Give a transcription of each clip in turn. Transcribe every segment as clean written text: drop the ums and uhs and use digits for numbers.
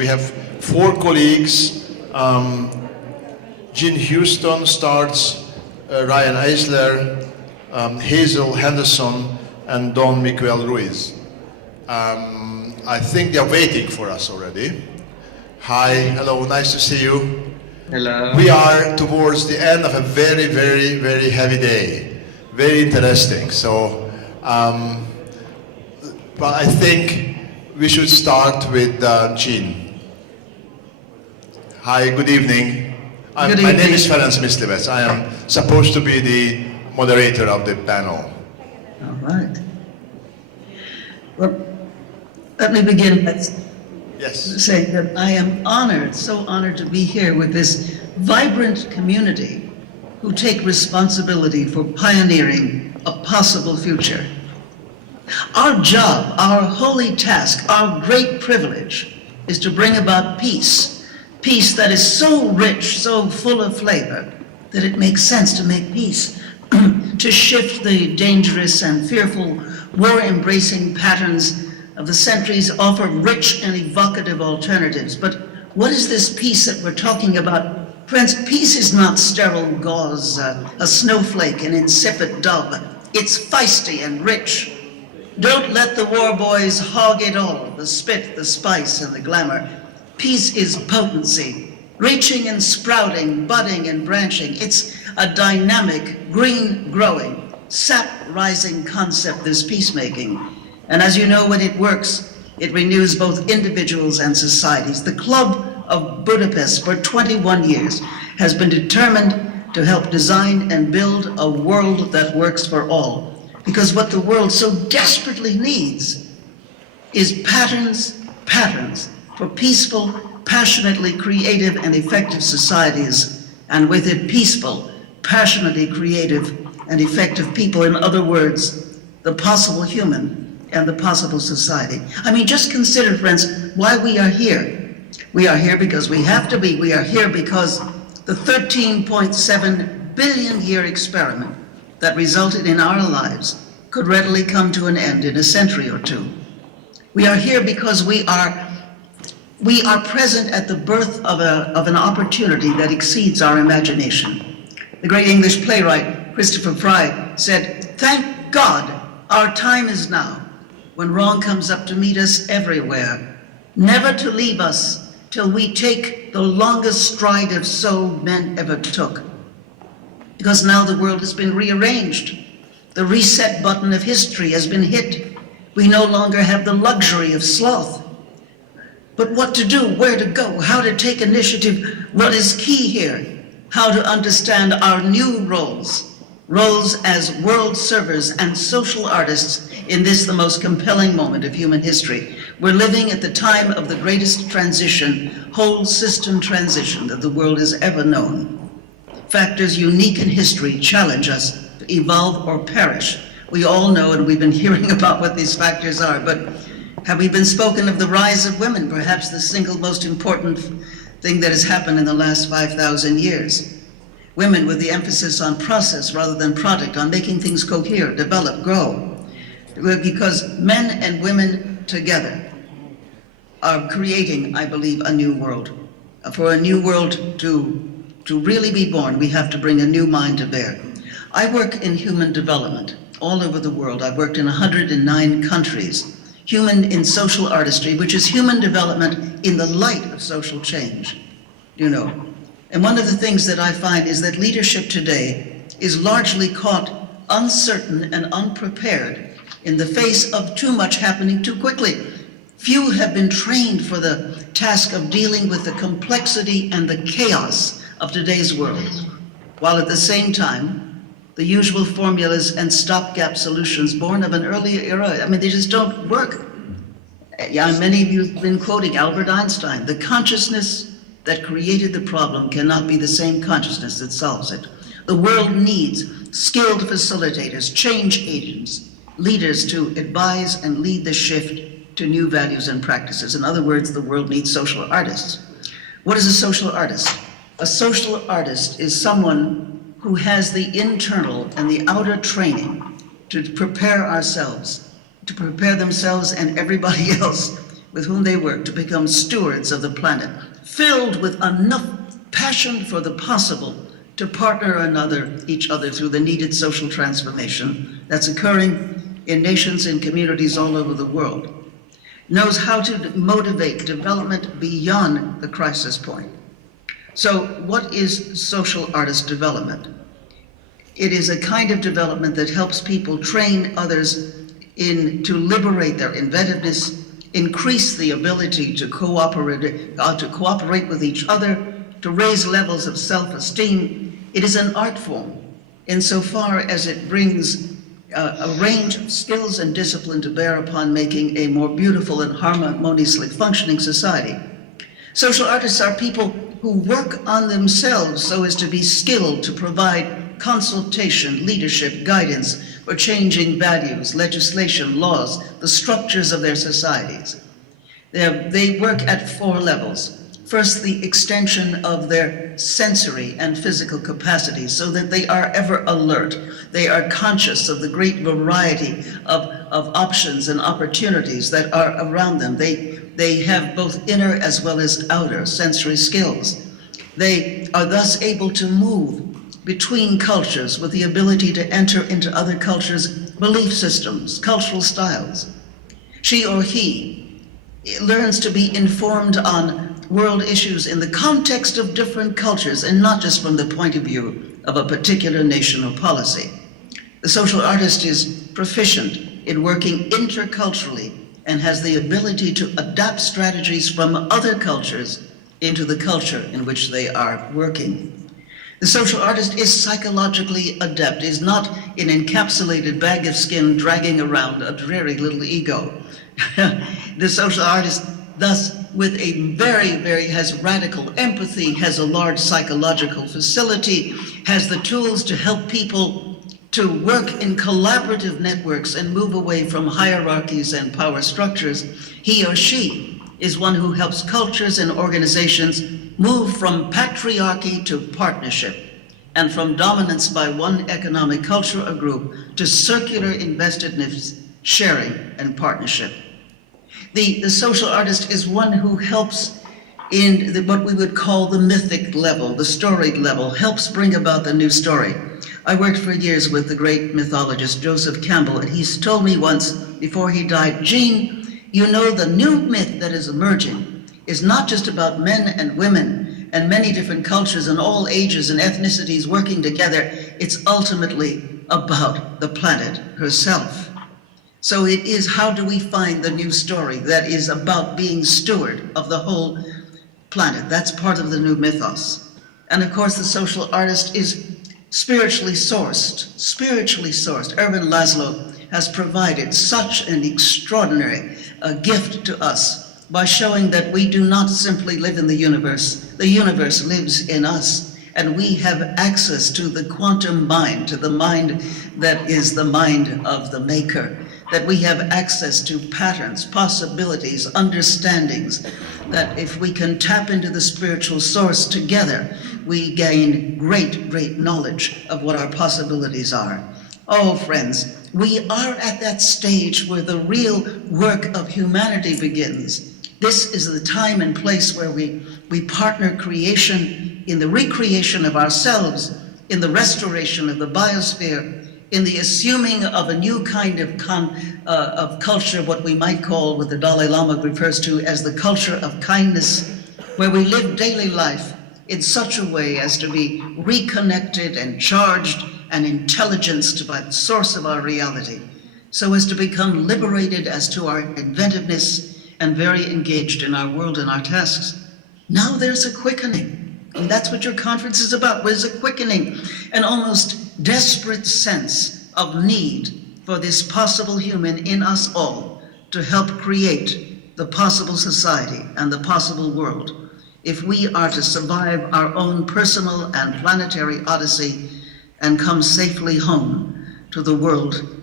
We have 4 colleagues. Jean Houston starts, Riane Eisler, Hazel Henderson, and Don Miguel Ruiz. I think they're waiting for us already. Hi, hello, nice to see you. Hello. We are towards the end of a very, very, very heavy day. Very interesting. So, but I think we should start with Jean. Hi, good evening. My name is Ferenc Mislivec. I am supposed to be the moderator of the panel. All right. Well, let me begin by saying that I am honored, so honored to be here with this vibrant community who take responsibility for pioneering a possible future. Our job, our holy task, our great privilege is to bring about peace. Peace that is so rich, so full of flavor, that it makes sense to make peace. To shift the dangerous and fearful war-embracing patterns of the centuries, offer rich and evocative alternatives. But what is this peace that we're talking about? Friends, peace is not sterile gauze, a snowflake, an insipid dove. It's feisty and rich. Don't let the war boys hog it all, the spit, the spice, and the glamour. Peace is potency, reaching and sprouting, budding and branching. It's a dynamic, green growing, sap rising concept, this peacemaking. And as you know, when it works, it renews both individuals and societies. The Club of Budapest for 21 years has been determined to help design and build a world that works for all. Because what the world so desperately needs is patterns for peaceful, passionately creative and effective societies, and with it peaceful, passionately creative and effective people. In other words, the possible human and the possible society. I mean, just consider, friends, why we are here. We are here because we have to be. We are here because the 13.7 billion year experiment that resulted in our lives could readily come to an end in a century or two. We are here because we are present at the birth of an opportunity that exceeds our imagination. The great English playwright Christopher Fry said, "Thank God our time is now, when wrong comes up to meet us everywhere, never to leave us till we take the longest stride if so men ever took." Because now the world has been rearranged. The reset button of history has been hit. We no longer have the luxury of sloth. But what to do, where to go, how to take initiative, what is key here? How to understand our new roles as world servers and social artists in this, the most compelling moment of human history. We're living at the time of the greatest transition, whole system transition that the world has ever known. Factors unique in history challenge us to evolve or perish. We all know, and we've been hearing about what these factors are, but have we been spoken of the rise of women, perhaps the single most important thing that has happened in the last 5,000 years? Women with the emphasis on process rather than product, on making things cohere, develop, grow. Because men and women together are creating, I believe, a new world. For a new world to really be born, we have to bring a new mind to bear. I work in human development all over the world. I've worked in 109 countries. Human in social artistry, which is human development in the light of social change, you know. And one of the things that I find is that leadership today is largely caught uncertain and unprepared in the face of too much happening too quickly. Few have been trained for the task of dealing with the complexity and the chaos of today's world, while at the same time, the usual formulas and stopgap solutions born of an earlier era, I mean, they just don't work. Yeah, many of you have been quoting Albert Einstein. The consciousness that created the problem cannot be the same consciousness that solves it. The world needs skilled facilitators, change agents, leaders to advise and lead the shift to new values and practices. In other words, the world needs social artists. What is a social artist? A social artist is someone who has the internal and the outer training to prepare ourselves, to prepare themselves and everybody else with whom they work to become stewards of the planet, filled with enough passion for the possible to partner each other through the needed social transformation that's occurring in nations and communities all over the world, knows how to motivate development beyond the crisis point. So what is social artist development? It is a kind of development that helps people train others to liberate their inventiveness, increase the ability to cooperate with each other, to raise levels of self-esteem. It is an art form insofar as it brings a range of skills and discipline to bear upon making a more beautiful and harmoniously functioning society. Social artists are people who work on themselves so as to be skilled to provide consultation, leadership, guidance for changing values, legislation, laws, the structures of their societies. They work at 4 levels. First, the extension of their sensory and physical capacities so that they are ever alert. They are conscious of the great variety of options and opportunities that are around them. They have both inner as well as outer sensory skills. They are thus able to move between cultures with the ability to enter into other cultures' belief systems, cultural styles. She or he learns to be informed on world issues in the context of different cultures and not just from the point of view of a particular nation or policy. The social artist is proficient in working interculturally and has the ability to adapt strategies from other cultures into the culture in which they are working. The social artist is psychologically adept, is not an encapsulated bag of skin dragging around a dreary little ego. The social artist, thus, with a has radical empathy, has a large psychological facility, has the tools to help people to work in collaborative networks and move away from hierarchies and power structures. He or she is one who helps cultures and organizations move from patriarchy to partnership and from dominance by one economic culture or group to circular investedness, sharing, and partnership. The social artist is one who helps in what we would call the mythic level, the storied level, helps bring about the new story. I worked for years with the great mythologist Joseph Campbell, and he's told me once before he died, Gene, you know, the new myth that is emerging is not just about men and women and many different cultures and all ages and ethnicities working together. It's ultimately about the planet herself. So it is, how do we find the new story that is about being steward of the whole planet? That's part of the new mythos. And of course, the social artist is spiritually sourced. Erwin Laszlo has provided such an extraordinary gift to us by showing that we do not simply live in the universe lives in us, and we have access to the quantum mind, to the mind that is the mind of the maker, that we have access to patterns, possibilities, understandings, that if we can tap into the spiritual source together, we gain great knowledge of what our possibilities are. Oh, friends, we are at that stage where the real work of humanity begins. This is the time and place where we partner creation in the recreation of ourselves, in the restoration of the biosphere, in the assuming of a new kind of culture, what we might call, what the Dalai Lama refers to as the culture of kindness, where we live daily life in such a way as to be reconnected and charged and intelligenced by the source of our reality, so as to become liberated as to our inventiveness and very engaged in our world and our tasks. Now there's a quickening, and that's what your conference is about. There's a quickening, an almost desperate sense of need for this possible human in us all to help create the possible society and the possible world, if we are to survive our own personal and planetary odyssey and come safely home to the world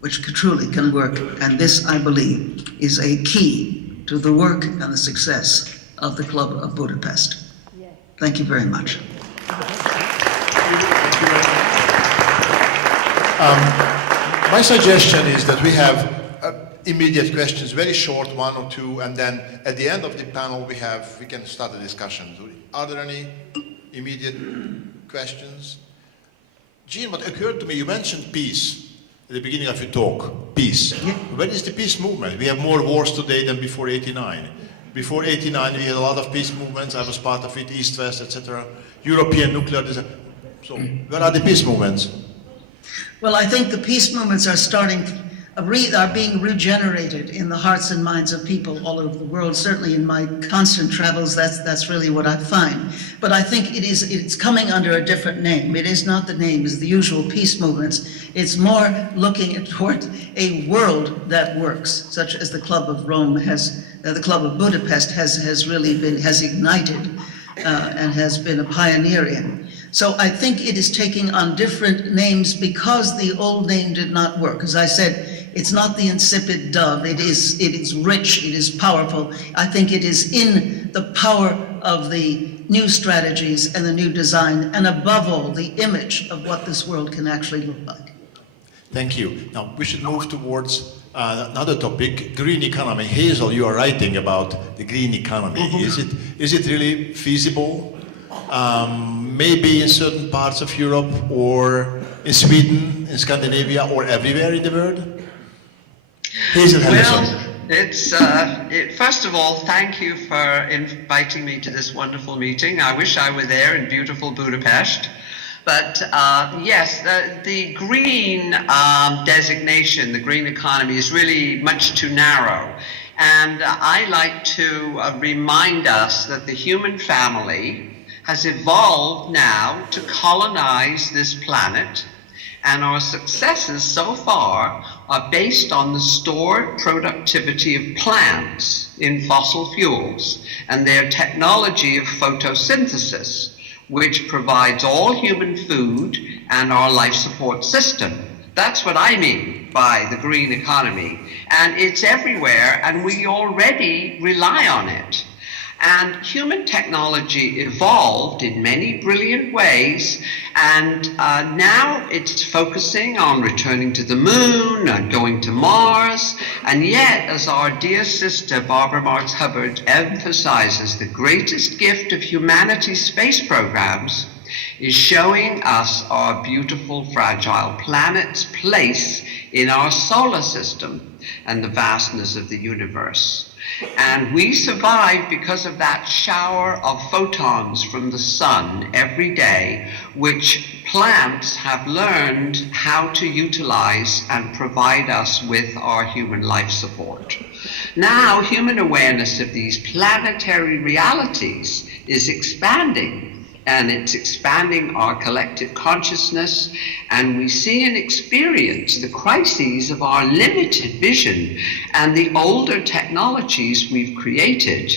which truly can work. And this, I believe, is a key to the work and the success of the Club of Budapest. Thank you very much. My suggestion is that we have immediate questions, very short, one or two, and then at the end of the panel we can start a discussion. Are there any immediate questions? Jean, what occurred to me, you mentioned peace at the beginning of your talk. Peace. Yeah. When is the peace movement? We have more wars today than before '89. Before '89 we had a lot of peace movements. I was part of it, East-West, etc. European nuclear design. So where are the peace movements? Well, I think the peace movements are being regenerated in the hearts and minds of people all over the world. Certainly in my constant travels, that's really what I find. But I think it's coming under a different name. It is not the name as the usual peace movements. It's more looking toward a world that works, such as the Club of Rome the Club of Budapest has ignited and has been a pioneer in. So I think it is taking on different names because the old name did not work. As I said, it's not the insipid dove. It is rich, it is powerful. I think it is in the power of the new strategies and the new design, and above all, the image of what this world can actually look like. Thank you. Now, we should move towards another topic, green economy. Hazel, you are writing about the green economy. Is it really feasible? Maybe in certain parts of Europe, or in Sweden, in Scandinavia, or everywhere in the world? Hazel Henderson. Well, first of all, thank you for inviting me to this wonderful meeting. I wish I were there in beautiful Budapest. But yes, the green designation, the green economy, is really much too narrow. And I like to remind us that the human family has evolved now to colonize this planet, and our successes so far are based on the stored productivity of plants in fossil fuels and their technology of photosynthesis, which provides all human food and our life support system. That's what I mean by the green economy. And it's everywhere, and we already rely on it. And human technology evolved in many brilliant ways, and now it's focusing on returning to the moon and going to Mars. And yet, as our dear sister Barbara Marx Hubbard emphasizes, the greatest gift of humanity's space programs is showing us our beautiful, fragile planet's place in our solar system and the vastness of the universe. And we survive because of that shower of photons from the sun every day, which plants have learned how to utilize and provide us with our human life support. Now, human awareness of these planetary realities is expanding. And it's expanding our collective consciousness, and we see and experience the crises of our limited vision and the older technologies we've created.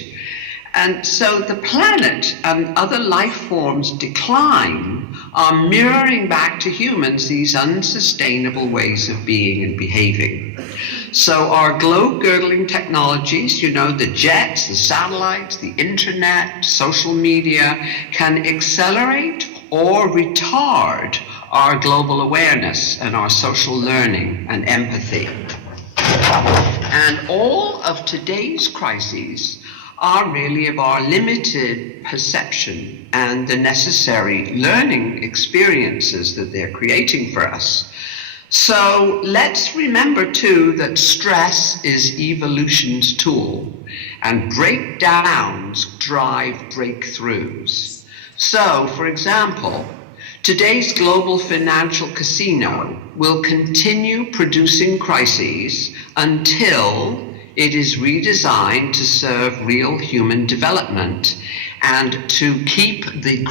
And so the planet and other life forms' decline are mirroring back to humans these unsustainable ways of being and behaving. So our globe-girdling technologies, you know, the jets, the satellites, the internet, social media, can accelerate or retard our global awareness and our social learning and empathy. And all of today's crises are really of our limited perception and the necessary learning experiences that they're creating for us. So let's remember too that stress is evolution's tool, and breakdowns drive breakthroughs. So, for example, today's global financial casino will continue producing crises until it is redesigned to serve real human development and to keep the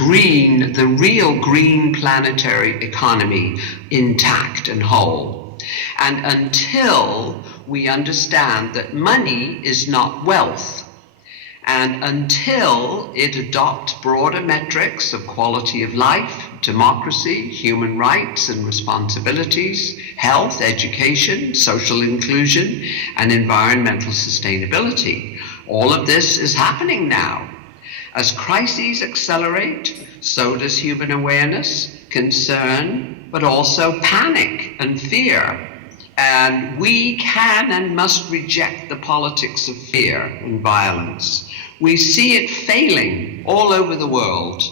real green planetary economy intact and whole. And until we understand that money is not wealth, and until it adopts broader metrics of quality of life, democracy, human rights and responsibilities, health, education, social inclusion, and environmental sustainability. All of this is happening now. As crises accelerate, so does human awareness, concern, but also panic and fear. And we can and must reject the politics of fear and violence. We see it failing all over the world.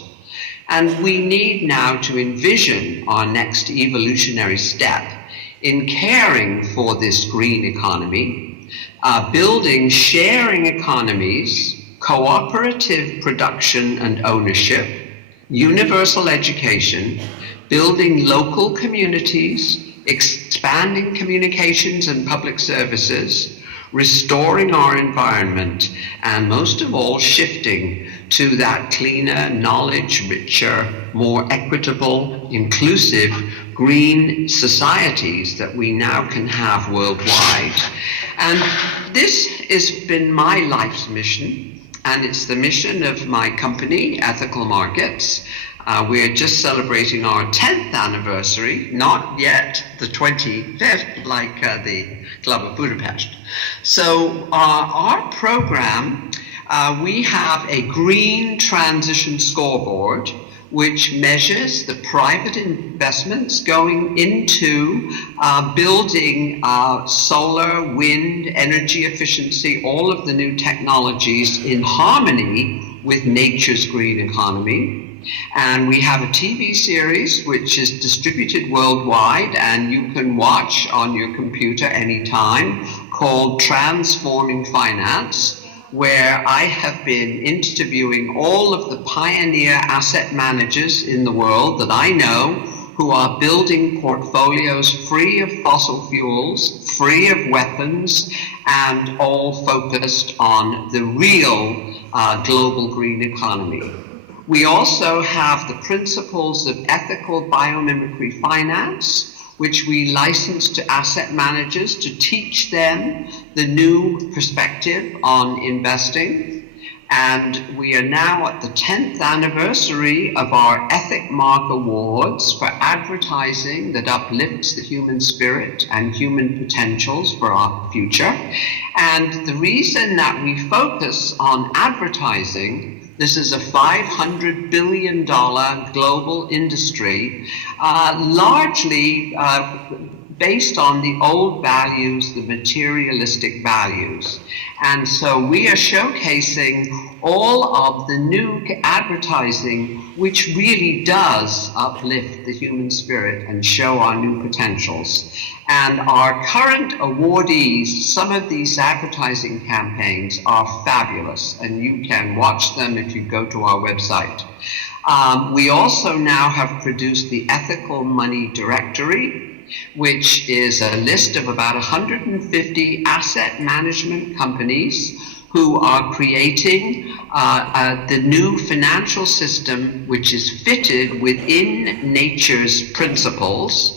And we need now to envision our next evolutionary step in caring for this green economy, building sharing economies, cooperative production and ownership, universal education, building local communities, expanding communications and public services, restoring our environment, and most of all, shifting to that cleaner, knowledge-richer, more equitable, inclusive, green societies that we now can have worldwide. And this has been my life's mission, and it's the mission of my company, Ethical Markets. We're just celebrating our 10th anniversary, not yet the 25th like the Club of Budapest. So our program, we have a green transition scoreboard which measures the private investments going into building solar, wind, energy efficiency, all of the new technologies in harmony with nature's green economy. And we have a TV series which is distributed worldwide and you can watch on your computer anytime, called Transforming Finance, where I have been interviewing all of the pioneer asset managers in the world that I know who are building portfolios free of fossil fuels, free of weapons, and all focused on the real global green economy. We also have the principles of ethical biomimicry finance, which we license to asset managers to teach them the new perspective on investing. And we are now at the 10th anniversary of our Ethic Mark Awards for advertising that uplifts the human spirit and human potentials for our future. And the reason that we focus on advertising, this is a $500 billion global industry, largely based on the old values, the materialistic values. And so we are showcasing all of the new advertising which really does uplift the human spirit and show our new potentials. And our current awardees, some of these advertising campaigns are fabulous, and you can watch them if you go to our website. We also now have produced the Ethical Money Directory, which is a list of about 150 asset management companies who are creating the new financial system which is fitted within nature's principles.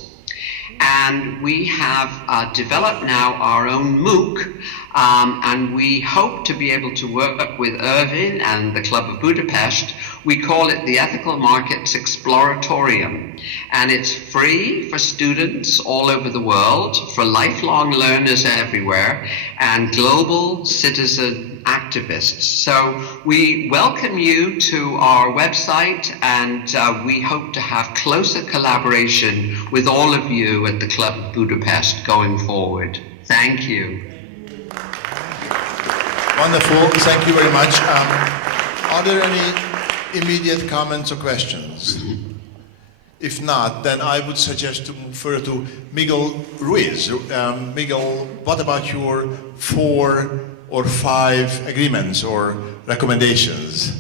And we have developed now our own MOOC, and we hope to be able to work with Irvin and the Club of Budapest. We call it the Ethical Markets Exploratorium, and it's free for students all over the world, for lifelong learners everywhere, and global citizen activists. So we welcome you to our website, and we hope to have closer collaboration with all of you at the Club of Budapest going forward. Thank you. Wonderful, thank you very much. Are there any immediate comments or questions? If not, then I would suggest to move further to Miguel Ruiz. Miguel, what about your 4 or 5 agreements or recommendations?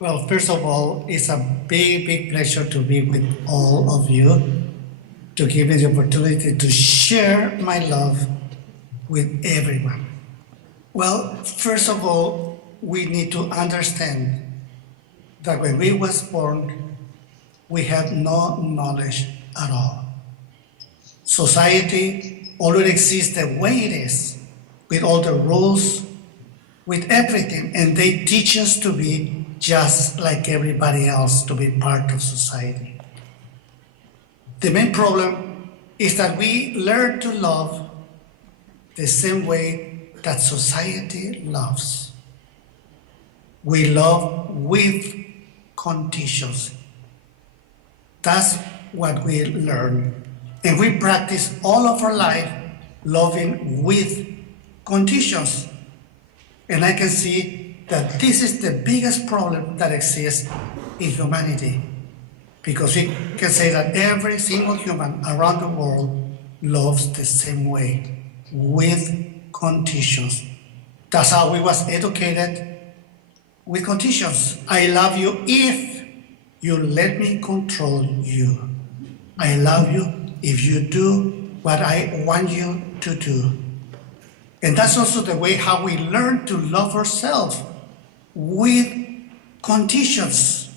Well, first of all, it's a big, big pleasure to be with all of you, to give me the opportunity to share my love with everyone. Well, first of all, we need to understand that when we was born, we had no knowledge at all. Society already exists the way it is, with all the rules, with everything, and they teach us to be just like everybody else, to be part of society. The main problem is that we learn to love the same way that society loves. We love with conditions. That's what we learn And we practice all of our life loving with conditions. And I can see that this is the biggest problem that exists in humanity. Because we can say that every single human around the world loves the same way, with conditions. That's how we was educated, with conditions. I love you if you let me control you. I love you if you do what I want you to do. And that's also the way how we learn to love ourselves, with conditions.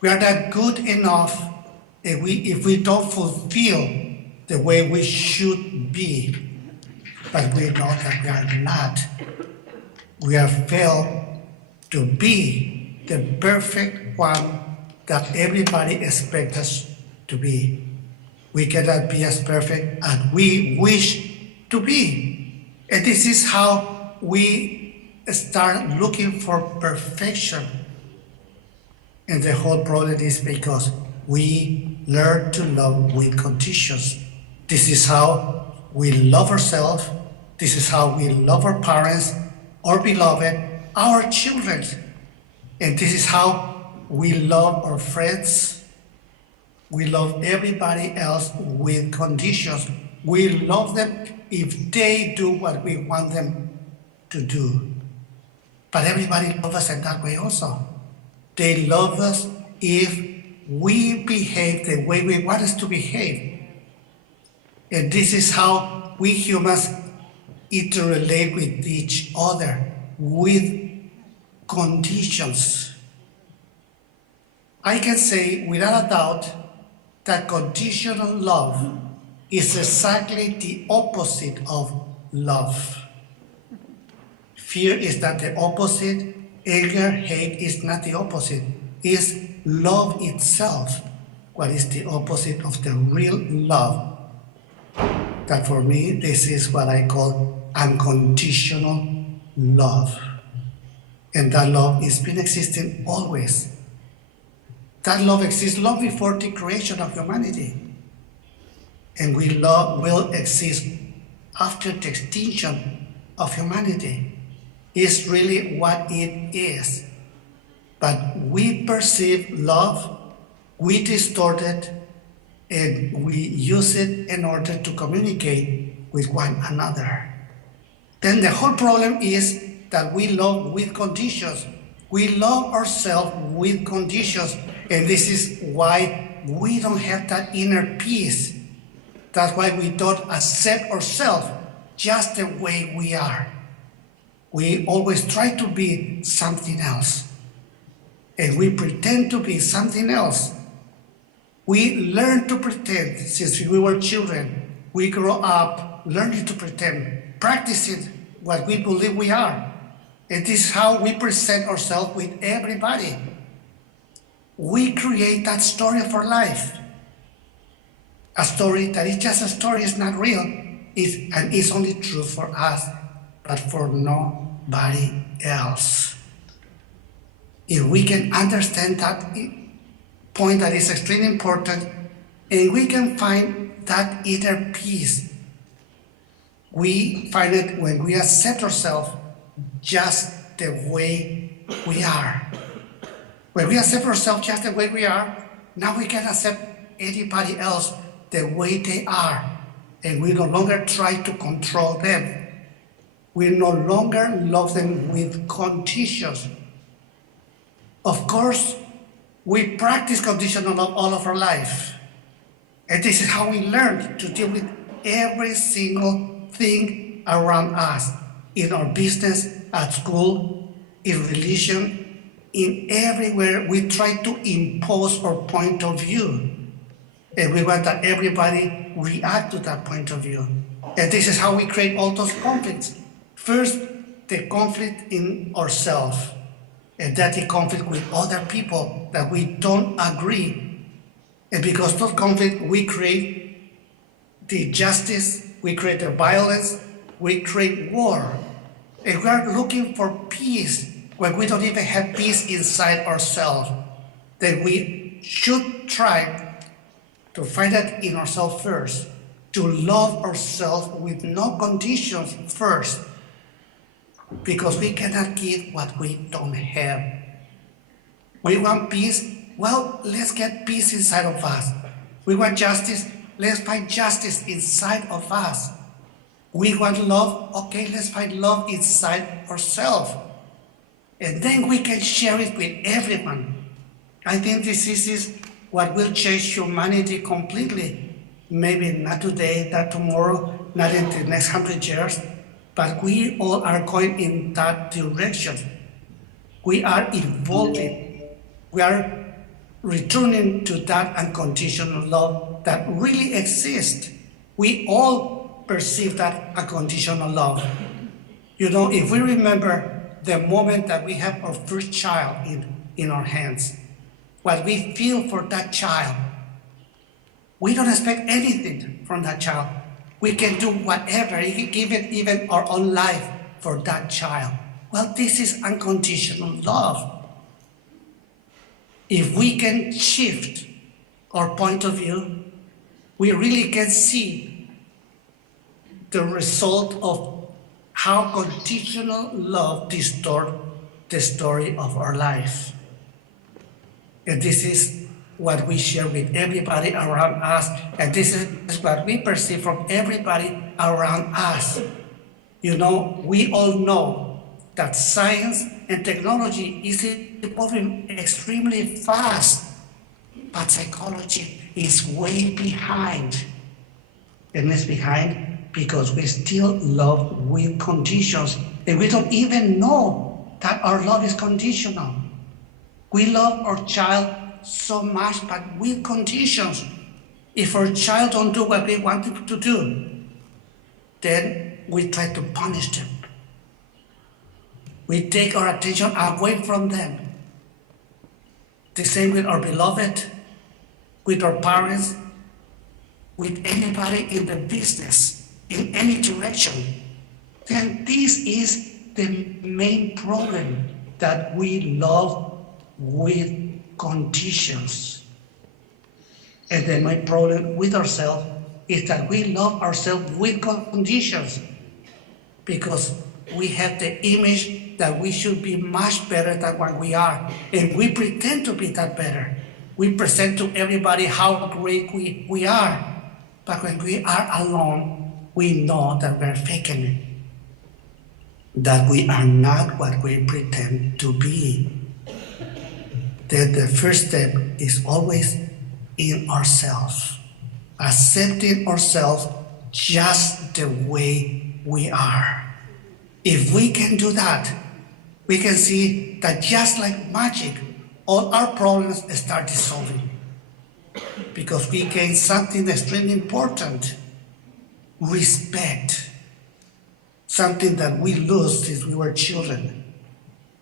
We are not good enough if we don't fulfill the way we should be. But we know that we are not. We have failed to be the perfect one that everybody expects us to be. We cannot be as perfect as we wish to be. And this is how we start looking for perfection. And the whole problem is because we learn to love with conditions. This is how we love ourselves. This is how we love our parents, our beloved, our children. And this is how we love our friends. We love everybody else with conditions. We love them if they do what we want them to do. But everybody loves us in that way also. They love us if we behave the way we want us to behave. And this is how we humans interrelate with each other, with conditions. I can say without a doubt that conditional love is exactly the opposite of love. Fear is not the opposite. Anger, hate is not the opposite. It's love itself what is the opposite of the real love. That for me, this is what I call unconditional love. And that love has been existing always. That love exists long before the creation of humanity. And we love will exist after the extinction of humanity. It's really what it is. But we perceive love, we distort it, and we use it in order to communicate with one another. Then the whole problem is that we love with conditions. We love ourselves with conditions, and this is why we don't have that inner peace. That's why we don't accept ourselves just the way we are. We always try to be something else. And we pretend to be something else. We learn to pretend since we were children. We grow up learning to pretend, practicing what we believe we are. It is how we present ourselves with everybody. We create that story of our life. A story that is just a story, is not real, and is only true for us, but for nobody else. If we can understand that point that is extremely important, and we can find that inner peace, we find it when we accept ourselves just the way we are. When we accept ourselves just the way we are, now we can accept anybody else the way they are, and we no longer try to control them. We no longer love them with conditions. Of course, we practice conditional love all of our life. And this is how we learn to deal with every single thing around us. In our business, at school, in religion, in everywhere, we try to impose our point of view. And we want that everybody react to that point of view. And this is how we create all those conflicts. First, the conflict in ourselves. And that the conflict with other people that we don't agree. And because of conflict, we create the injustice, we create the violence, we create war. And we are looking for peace when we don't even have peace inside ourselves. Then we should try to find that in ourselves first. to love ourselves with no conditions first, because we cannot give what we don't have. We want peace, well, let's get peace inside of us. We want justice, let's find justice inside of us. We want love, okay, let's find love inside ourselves. And then we can share it with everyone. I think this is what will change humanity completely. Maybe not today, not tomorrow, not in the next 100 years, but we all are going in that direction. We are evolving. We are returning to that unconditional love that really exists. We all perceive that unconditional love. You know, if we remember the moment that we have our first child in our hands, what we feel for that child, we don't expect anything from that child. We can do whatever, give it even our own life for that child. Well, this is unconditional love. If we can shift our point of view, we really can see the result of how conditional love distorts the story of our life. And this is what we share with everybody around us, and this is what we perceive from everybody around us. You know, we all know that science and technology is evolving extremely fast, but psychology is way behind. And it's behind because we still love with conditions, and we don't even know that our love is conditional. We love our child so much, but with conditions. If our child don't do what we want them to do, then we try to punish them. We take our attention away from them. The same with our beloved, with our parents, with anybody in the business, in any direction. Then this is the main problem, that we love with conditions. And then my problem with ourselves is that we love ourselves with conditions, because we have the image that we should be much better than what we are, and we pretend to be that better. We present to everybody how great we are, but when we are alone, we know that we're faking it, that we are not what we pretend to be. That the first step is always in ourselves, accepting ourselves just the way we are. If we can do that, we can see that just like magic, all our problems start dissolving, because we gain something extremely important: respect. Something that we lose since we were children.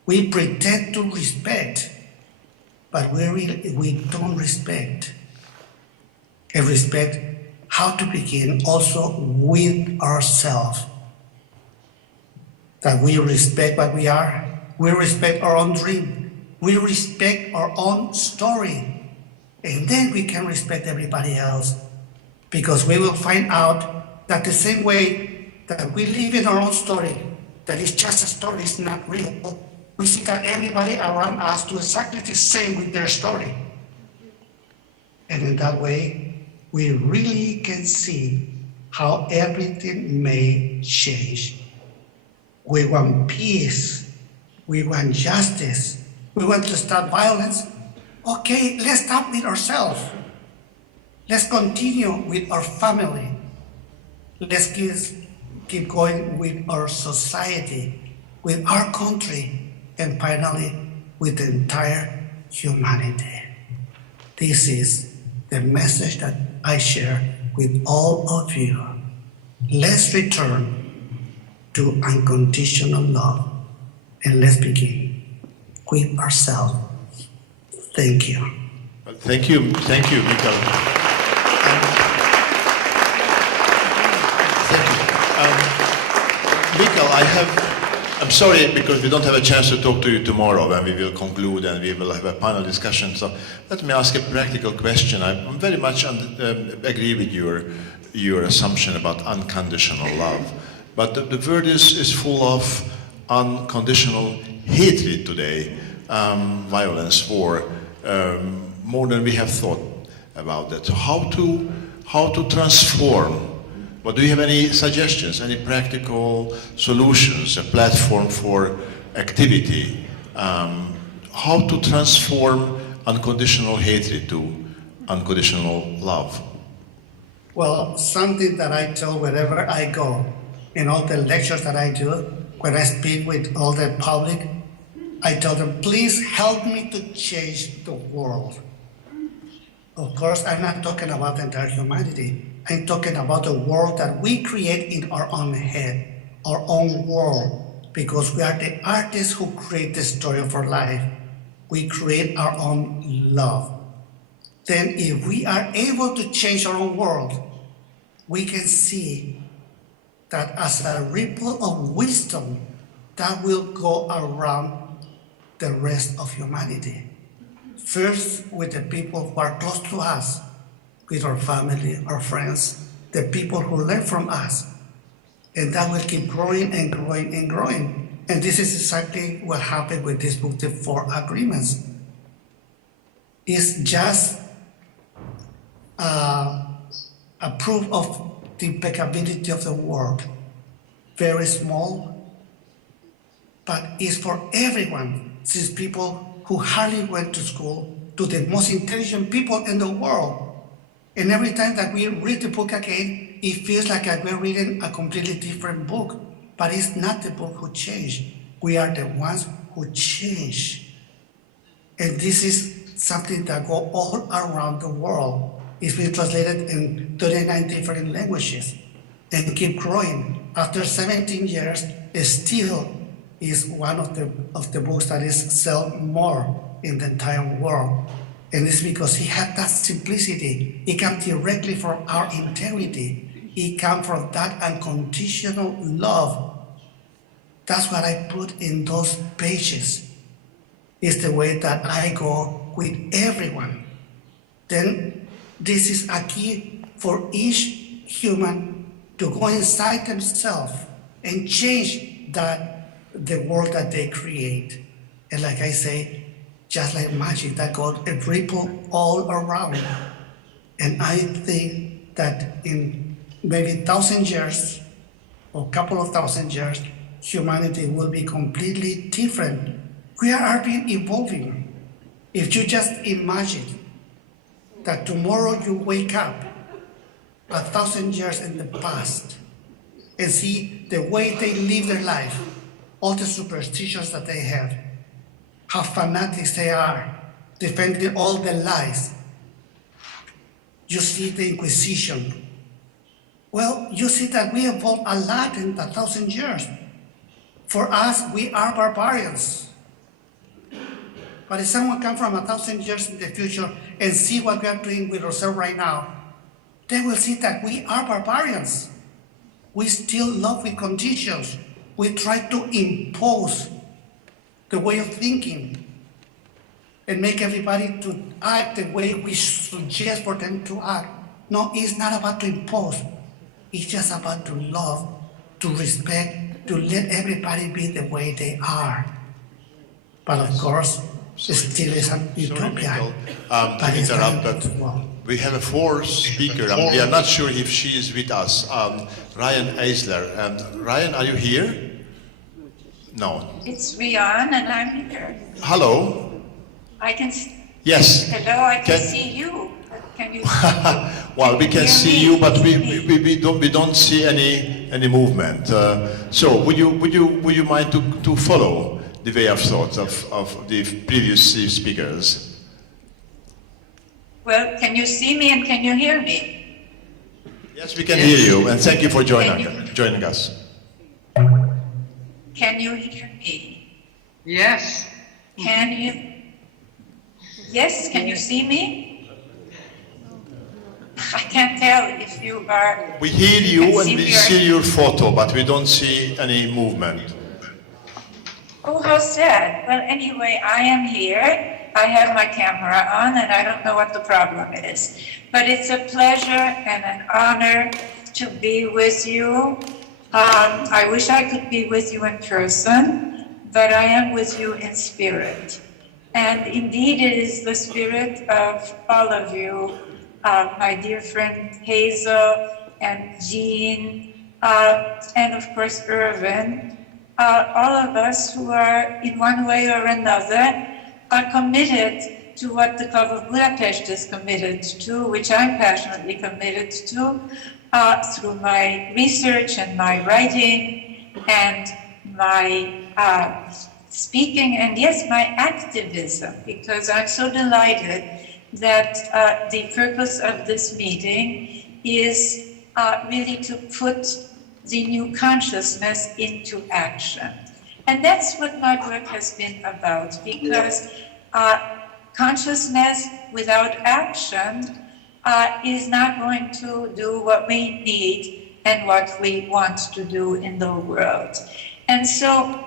We pretend to respect, but we don't respect. And respect, how to begin also with ourselves. That we respect what we are, we respect our own dream, we respect our own story, and then we can respect everybody else, because we will find out that the same way that we live in our own story, that is just a story, it's not real, we see that everybody around us do exactly the same with their story. And in that way, we really can see how everything may change. We want peace, we want justice, we want to stop violence. Okay, let's stop with ourselves. Let's continue with our family. Let's keep going with our society, with our country, and finally with the entire humanity. This is the message that I share with all of you. Let's return to unconditional love, and let's begin with ourselves. Thank you. Thank you, Miguel. Thank you. Miguel, I'm sorry because we don't have a chance to talk to you tomorrow when we will conclude and we will have a panel discussion. So let me ask a practical question. I very much agree with your your assumption about unconditional love. But the world is full of unconditional hatred today, violence, war, more than we have thought about that. So how to transform? But do you have any suggestions, any practical solutions, a platform for activity? How to transform unconditional hatred to unconditional love? Well, something that I tell wherever I go, in all the lectures that I do, when I speak with all the public, I tell them, please help me to change the world. Of course, I'm not talking about the entire humanity. I'm talking about the world that we create in our own head, our own world, because we are the artists who create the story of our life. We create our own love. Then if we are able to change our own world, we can see that as a ripple of wisdom that will go around the rest of humanity. First, with the people who are close to us, with our family, our friends, the people who learn from us. And that will keep growing and growing and growing. And this is exactly what happened with this book, The 4 Agreements. It's just a proof of the impeccability of the world. Very small, but it's for everyone, since people who hardly went to school to the most intelligent people in the world. And every time that we read the book again, it feels like we're reading a completely different book. But it's not the book who changed. We are the ones who change. And this is something that goes all around the world. It's been translated in 39 different languages and keep growing. After 17 years, it still is one of the books that is sold more in the entire world. And it's because it had that simplicity. It comes directly from our integrity. It comes from that unconditional love. That's what I put in those pages. It's the way that I go with everyone. Then this is a key for each human to go inside themselves and change the world that they create. And like I say, just like magic, that goes a ripple all around. And I think that in maybe 1,000 years, or a couple of thousand years, humanity will be completely different. We are already evolving. If you just imagine that tomorrow you wake up 1,000 years in the past and see the way they live their life, all the superstitions that they have, how fanatics they are, defending all the lies. You see the Inquisition. Well, you see that we evolved a lot in 1,000 years. For us, we are barbarians. But if someone comes from 1,000 years in the future and see what we are doing with ourselves right now, they will see that we are barbarians. We still love with conditions. We try to impose the way of thinking and make everybody to act the way we suggest for them to act. No, it's not about to impose. It's just about to love, to respect, to let everybody be the way they are. But of course, it still is an utopia. To interrupt, but we have a 4th speaker. We are not sure if she is with us. Riane Eisler. Riane, are you here? No. It's Riane and I'm here. Hello. I can. Yes. Hello, I can see you. Can you? Well, we can see you, but we don't see any movement. So would you mind to follow the way of thought of the previous speakers? Well, can you see me and can you hear me? Yes, we can hear you, and thank you for joining us. Can you hear me? Yes. Can you? Yes, can you see me? I can't tell if you are. We hear you and we see your photo, but we don't see any movement. Oh, how sad. Well, anyway, I am here. I have my camera on and I don't know what the problem is. But it's a pleasure and an honor to be with you. I wish I could be with you in person, but I am with you in spirit. And indeed, it is the spirit of all of you, my dear friend Hazel and Jean, and of course Irvin, all of us who are in one way or another are committed to what the Club of Budapest is committed to, which I'm passionately committed to, through my research and my writing and my speaking, and yes, my activism, because I'm so delighted that the purpose of this meeting is really to put the new consciousness into action. And that's what my work has been about, because consciousness without action is not going to do what we need and what we want to do in the world. And so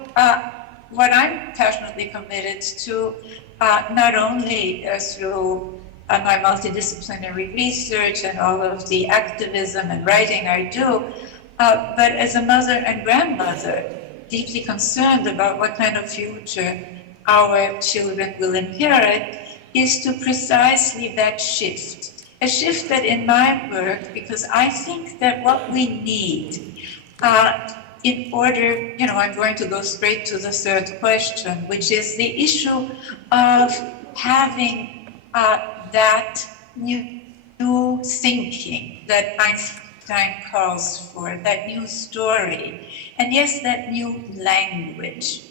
what I'm passionately committed to, not only through my multidisciplinary research and all of the activism and writing I do, but as a mother and grandmother, deeply concerned about what kind of future our children will inherit, is to precisely that shift. A shift that in my work, because I think that what we need in order, I'm going to go straight to the third question, which is the issue of having that new thinking that Einstein calls for, that new story, and yes, that new language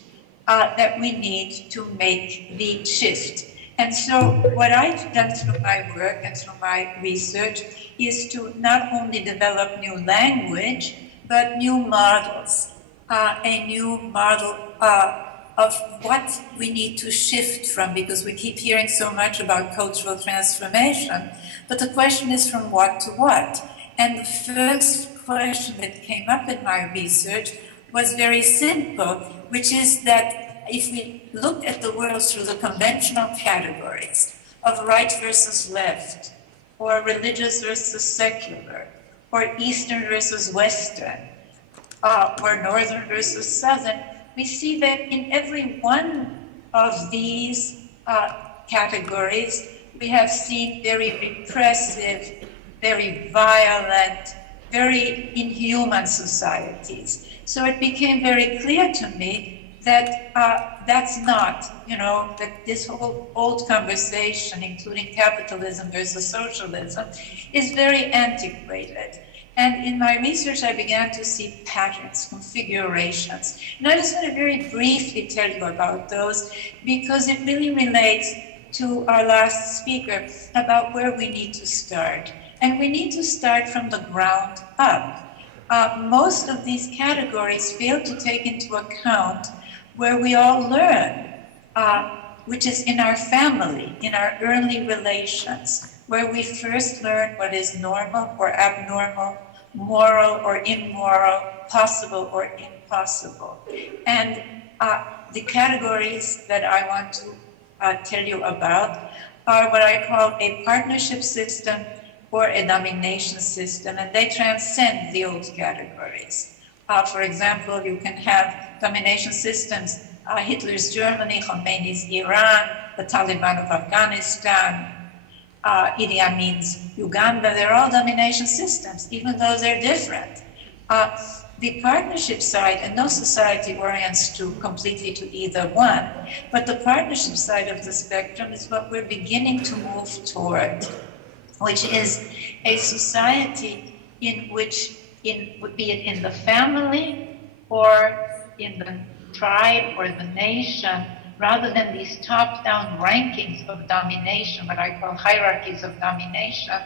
that we need to make the shift. And so what I've done through my work and through my research is to not only develop new language, but new models, a new model of what we need to shift from, because we keep hearing so much about cultural transformation, but the question is from what to what? And the first question that came up in my research was very simple, which is that if we look at the world through the conventional categories of right versus left, or religious versus secular, or Eastern versus Western, or Northern versus Southern, we see that in every one of these categories, we have seen very repressive, very violent, very inhuman societies. So it became very clear to me that that's not, that this whole old conversation, including capitalism versus socialism, is very antiquated. And in my research, I began to see patterns, configurations. And I just want to very briefly tell you about those, because it really relates to our last speaker about where we need to start. And we need to start from the ground up. Most of these categories fail to take into account where we all learn, which is in our family, in our early relations, where we first learn what is normal or abnormal, moral or immoral, possible or impossible. And the categories that I want to tell you about are what I call a partnership system or a domination system, and they transcend the old categories. For example, you can have domination systems, Hitler's Germany, Khomeini's Iran, the Taliban of Afghanistan, Idi Amin's Uganda. They're all domination systems, even though they're different. The partnership side, and no society orients completely to either one, but the partnership side of the spectrum is what we're beginning to move toward, which is a society in which, be it in the family or in the tribe or the nation, rather than these top-down rankings of domination, what I call hierarchies of domination,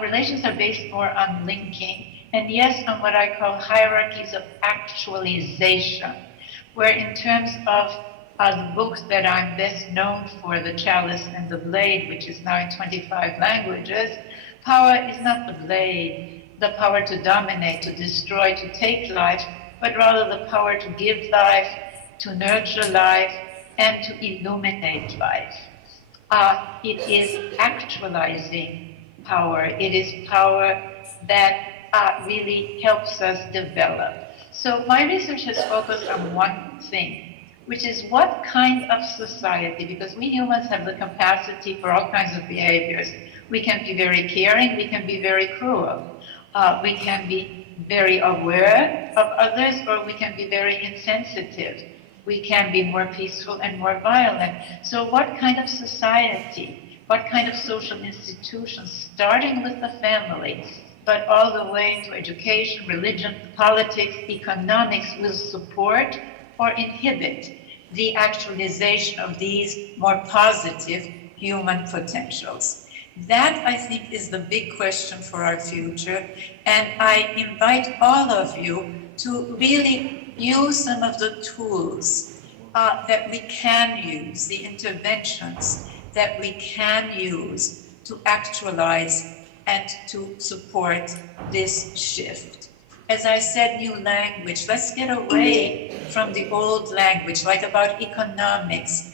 relations are based more on linking, and yes, on what I call hierarchies of actualization, where in terms of the books that I'm best known for, The Chalice and the Blade, which is now in 25 languages, power is not the blade, the power to dominate, to destroy, to take life, but rather the power to give life, to nurture life, and to illuminate life. It is actualizing power. It is power that really helps us develop. So my research has focused on one thing, which is what kind of society, because we humans have the capacity for all kinds of behaviors. We can be very caring, we can be very cruel, we can be very aware of others, or we can be very insensitive. We can be more peaceful and more violent. So what kind of society, what kind of social institutions, starting with the family, but all the way to education, religion, politics, economics, will support or inhibit the actualization of these more positive human potentials? That, I think, is the big question for our future. And I invite all of you to really use some of the tools that we can use, the interventions that we can use to actualize and to support this shift. As I said, new language. Let's get away from the old language, like about economics.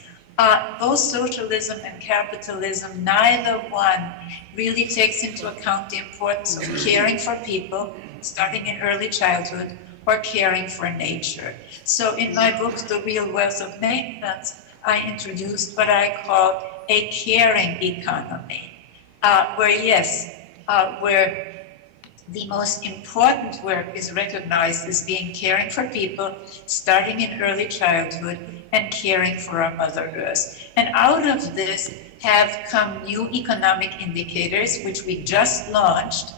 Both socialism and capitalism, neither one really takes into account the importance of caring for people, starting in early childhood, or caring for nature. So in my book, The Real Wealth of Nations, I introduced what I call a caring economy, where the most important work is recognized as being caring for people, starting in early childhood, and caring for our Mother Earth. And out of this have come new economic indicators, which we just launched,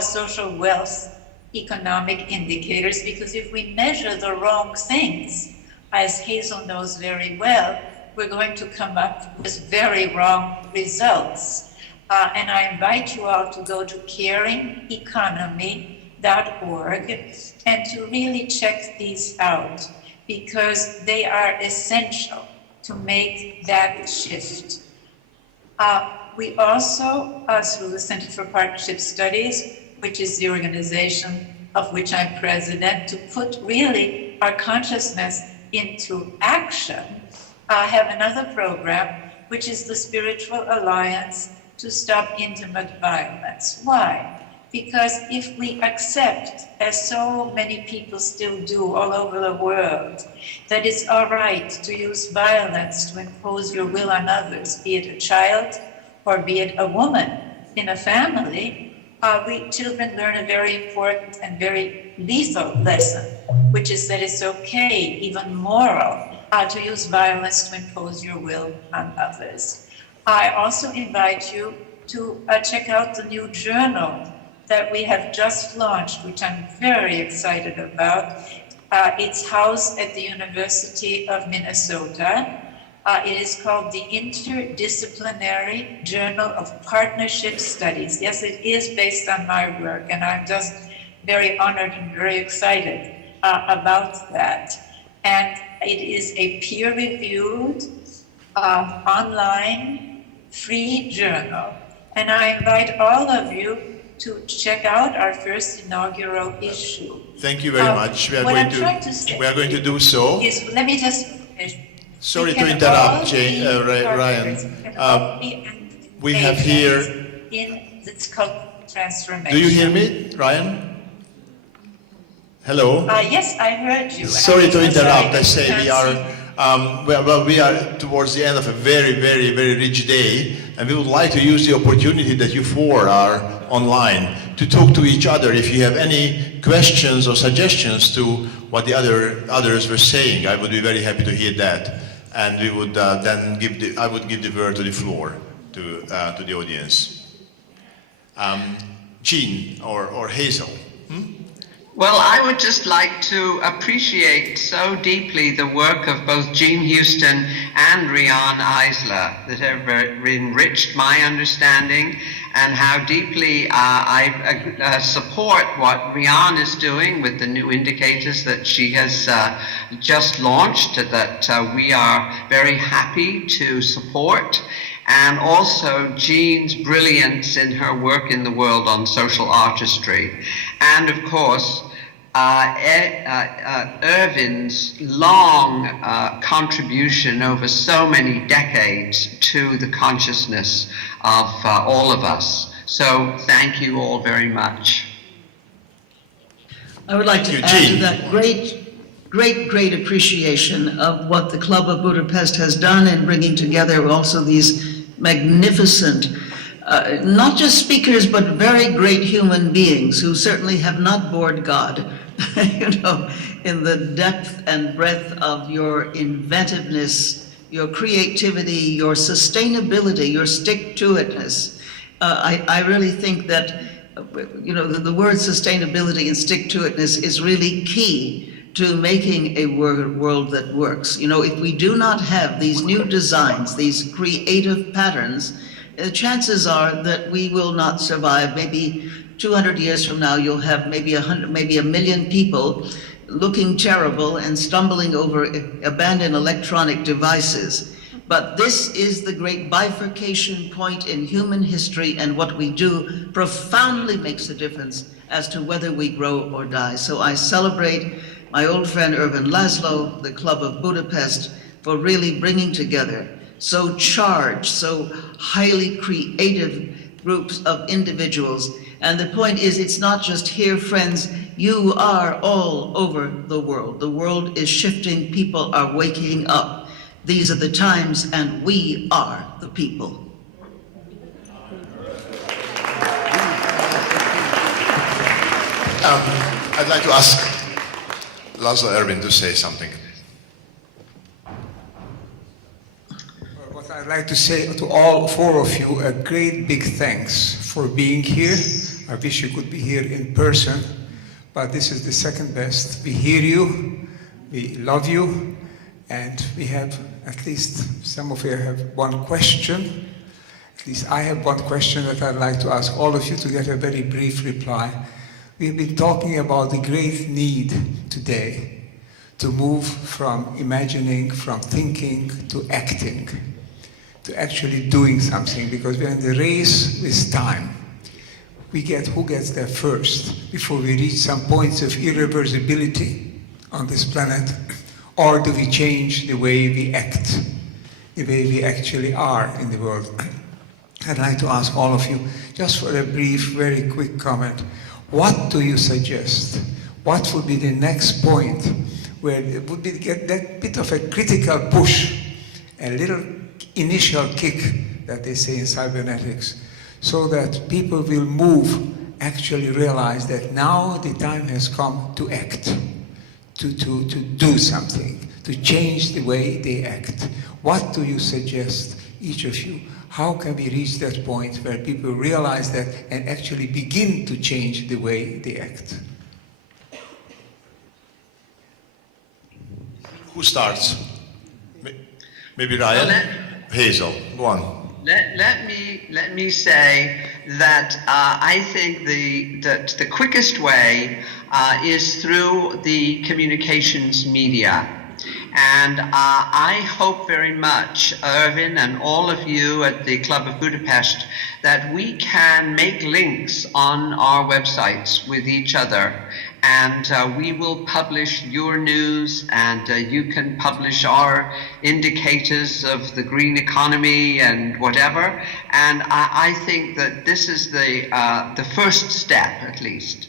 social wealth economic indicators, because if we measure the wrong things, as Hazel knows very well, we're going to come up with very wrong results. And I invite you all to go to caringeconomy.org and to really check these out, because they are essential to make that shift. We also, through the Center for Partnership Studies, which is the organization of which I'm president, to put really our consciousness into action, have another program, which is the Spiritual Alliance to Stop Intimate Violence. Why? Because if we accept, as so many people still do all over the world, that it's all right to use violence to impose your will on others, be it a child or be it a woman in a family, children learn a very important and very lethal lesson, which is that it's okay, even moral, to use violence to impose your will on others. I also invite you to check out the new journal that we have just launched, which I'm very excited about. It's housed at the University of Minnesota. It is called the Interdisciplinary Journal of Partnership Studies. Yes, it is based on my work, and I'm just very honored and very excited about that. And it is a peer-reviewed, online, free journal. And I invite all of you to check out our first inaugural issue. Thank you very much. We are going to do so. Yes, let me just finish. Sorry to interrupt, Riane. We have here. It's called transformation. Do you hear me, Riane? Hello. Yes, I heard you. Sorry to interrupt. I say we are. We are towards the end of a very, very, very rich day, and we would like to use the opportunity that you four are online to talk to each other. If you have any questions or suggestions to what the others were saying, I would be very happy to hear that, and we would then I would give the word to the floor to the audience. Jean or Hazel. Well, I would just like to appreciate so deeply the work of both Jean Houston and Riane Eisler that have enriched my understanding, and how deeply I support what Riane is doing with the new indicators that she has just launched, that we are very happy to support. And also Jean's brilliance in her work in the world on social artistry. And of course, Irvin's long contribution over so many decades to the consciousness of all of us. So thank you all very much. I would like to add to that great appreciation of what the Club of Budapest has done in bringing together also these magnificent, not just speakers, but very great human beings who certainly have not bored God, you know, in the depth and breadth of your inventiveness, your creativity, your sustainability, your stick-to-itness. I really think that, you know, the word sustainability and stick-to-itness is really key to making a world that works. You know, if we do not have these new designs, these creative patterns, the chances are that we will not survive. Maybe 200 years from now, you'll have maybe 1 million people looking terrible and stumbling over abandoned electronic devices. But this is the great bifurcation point in human history, and what we do profoundly makes a difference as to whether we grow or die. So I celebrate my old friend Ervin Laszlo, the Club of Budapest, for really bringing together so charged, so highly creative groups of individuals. And the point is, it's not just here, friends, you are all over the world. The world is shifting, people are waking up. These are the times, and we are the people. I'd like to ask Laszlo Ervin to say something. What I'd like to say to all four of you, a great big thanks for being here. I wish you could be here in person, but this is the second best. We hear you, we love you, and we have, at least some of you have one question. At least I have one question that I'd like to ask all of you to get a very brief reply. We've been talking about the great need today to move from imagining, from thinking to acting, to actually doing something, because we're in the race with time. We get who gets there first before we reach some points of irreversibility on this planet, or do we change the way we act, the way we actually are in the world? I'd like to ask all of you, just for a brief, very quick comment, what do you suggest? What would be the next point where it would be get that bit of a critical push, a little initial kick that they say in cybernetics, so that people will move, actually realize that now the time has come to act, to do something, to change the way they act. What do you suggest, each of you? How can we reach that point where people realize that and actually begin to change the way they act? Who starts? Maybe Ryan? Well, Hazel, go on. Let me say that I think that the quickest way is through the communications media. And I hope very much, Ervin and all of you at the Club of Budapest, that we can make links on our websites with each other. And we will publish your news, and you can publish our indicators of the green economy and whatever. And I think that this is the first step, at least.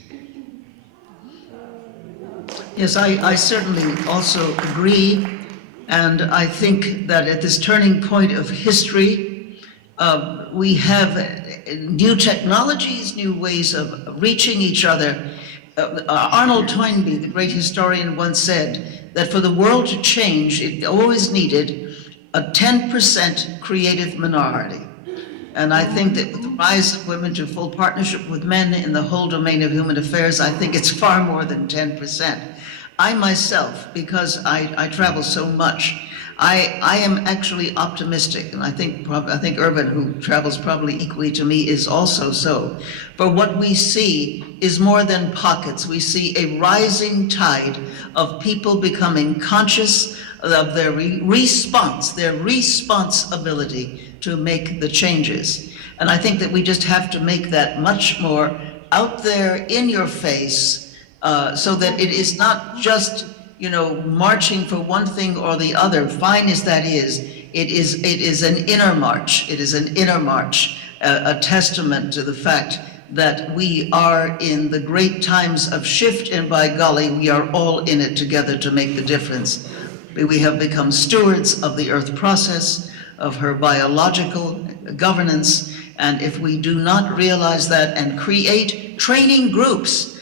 Yes, I certainly also agree, and I think that at this turning point of history, we have new technologies, new ways of reaching each other. Arnold Toynbee, the great historian, once said that for the world to change, it always needed a 10% creative minority. And I think that with the rise of women to full partnership with men in the whole domain of human affairs, I think it's far more than 10%. I myself, because I travel so much, I am actually optimistic, and I think Ervin, who travels probably equally to me, is also so. For what we see is more than pockets. We see a rising tide of people becoming conscious of their responsibility to make the changes. And I think that we just have to make that much more out there, in your face, so that it is not just, marching for one thing or the other, fine as that is. It is an inner march. It is an inner march, a testament to the fact that we are in the great times of shift, and by golly, we are all in it together to make the difference. We have become stewards of the earth process, of her biological governance, and if we do not realize that and create training groups,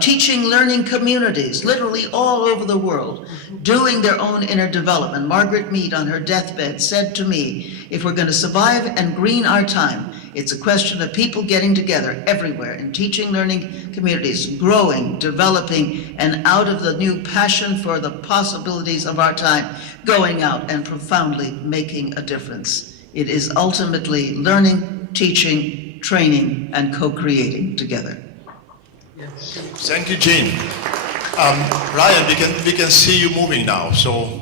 teaching, learning communities, literally all over the world, doing their own inner development. Margaret Mead, on her deathbed, said to me, if we're going to survive and green our time, it's a question of people getting together everywhere in teaching, learning communities, growing, developing, and out of the new passion for the possibilities of our time, going out and profoundly making a difference. It is ultimately learning, teaching, training, and co-creating together. Thank you, Jean. Riane, we can see you moving now, so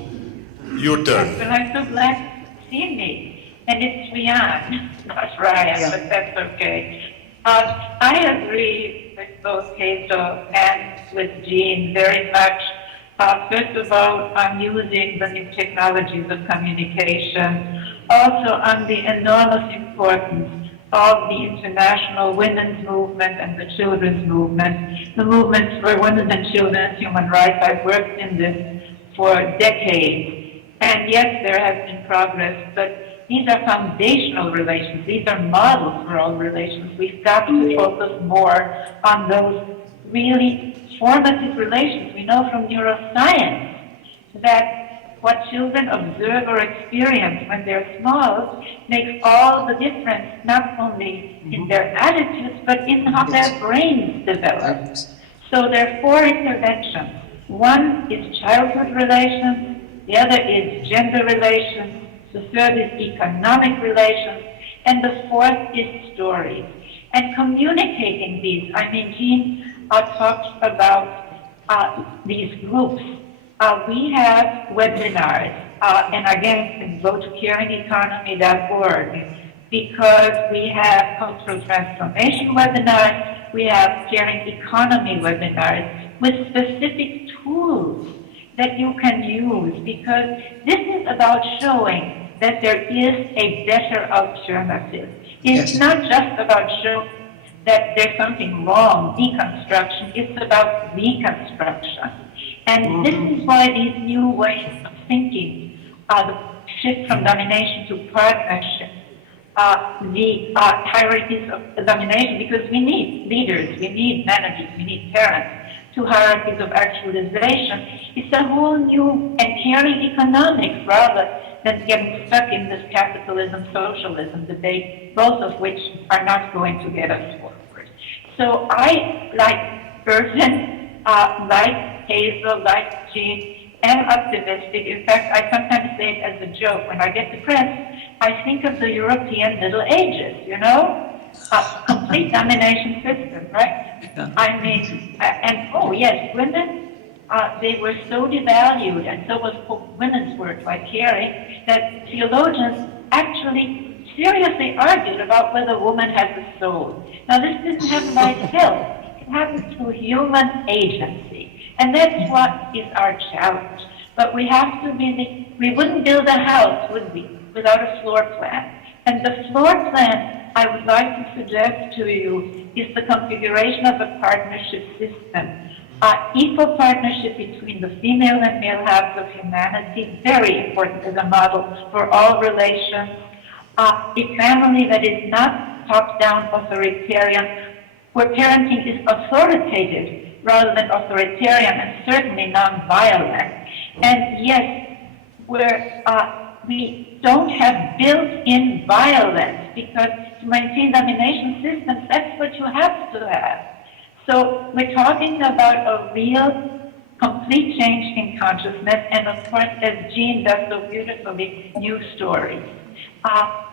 your turn. Well, I'm so glad to see me. And it's Riane, not Riane, but that's okay. I agree with both Hazel and with Jean very much. First of all, on using the new technologies of communication, also on the enormous importance of the international women's movement and the children's movement, the movements for women and children's human rights. I've worked in this for decades. And yes, there has been progress, but these are foundational relations. These are models for all relations. We've got to focus more on those really formative relations. We know from neuroscience that what children observe or experience when they're small makes all the difference, not only in their attitudes, but in how their brains develop. So there are 4 interventions. One is childhood relations, the other is gender relations, the third is economic relations, and the 4th is stories. And communicating these, Jean talked about these groups. We have webinars, and again, go to caringeconomy.org, because we have cultural transformation webinars, we have caring economy webinars with specific tools that you can use, because this is about showing that there is a better alternative. It's not just about showing that there's something wrong, deconstruction, it's about reconstruction. And this is why these new ways of thinking, the shift from domination to partnership, the hierarchies of domination, because we need leaders, we need managers, we need parents, to hierarchies of actualization. It's a whole new and caring economics rather than getting stuck in this capitalism, socialism debate, both of which are not going to get us forward. So I, like Irvin, like Hazel, like Jean, am optimistic. In fact, I sometimes say it as a joke. When I get depressed, I think of the European Middle Ages, a complete domination system, right? And oh yes, women, they were so devalued, and so was women's work by caring, that theologians actually seriously argued about whether woman has a soul. Now this didn't happen by itself. It happened through human agency. And that's what is our challenge. But we have to we wouldn't build a house, would we, without a floor plan. And the floor plan I would like to suggest to you is the configuration of a partnership system. Equal partnership between the female and male halves of humanity, very important as a model for all relations. A family that is not top-down authoritarian, where parenting is authoritative rather than authoritarian, and certainly non-violent. And yes, where we don't have built-in violence, because to maintain domination systems, that's what you have to have. So we're talking about a real, complete change in consciousness, and of course, as Jean does so beautifully, new stories.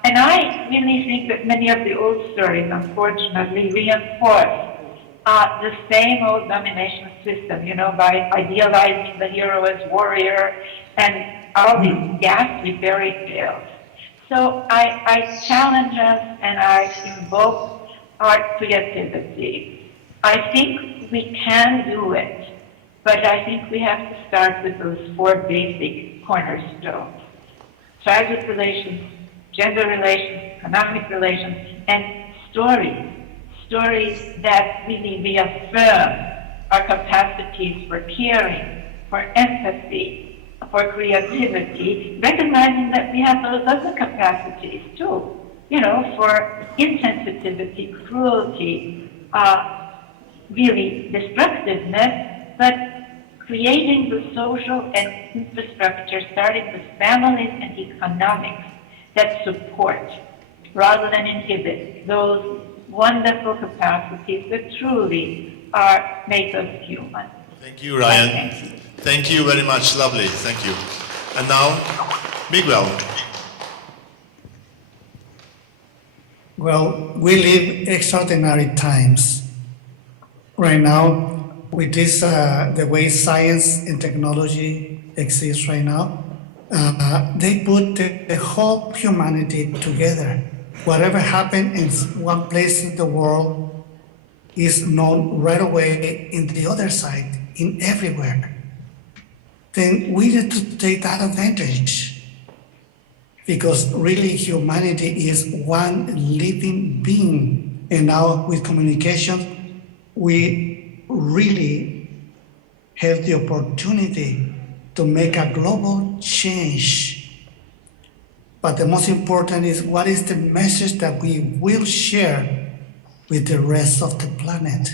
And I really think that many of the old stories, unfortunately, reinforce the same old domination system, by idealizing the hero as warrior and all these ghastly fairy tales. So I challenge us and I invoke art creativity. I think we can do it, but I think we have to start with those 4 basic cornerstones. Childhood relations, gender relations, economic relations, and stories. Stories that really reaffirm our capacities for caring, for empathy, for creativity, recognizing that we have those other capacities too, you know, for insensitivity, cruelty, really destructiveness, but creating the social and infrastructure, starting with families and economics, that support rather than inhibit those wonderful capacities that truly make us human. Thank you, Riane. Thank you very much. Lovely. Thank you. And now, Miguel. Well, we live extraordinary times right now with this, the way science and technology exists right now. They put the whole humanity together. Whatever happened in one place in the world is known right away in the other side, in everywhere. Then we need to take that advantage, because really humanity is one living being. And now with communication, we really have the opportunity to make a global change. But the most important is, what is the message that we will share with the rest of the planet?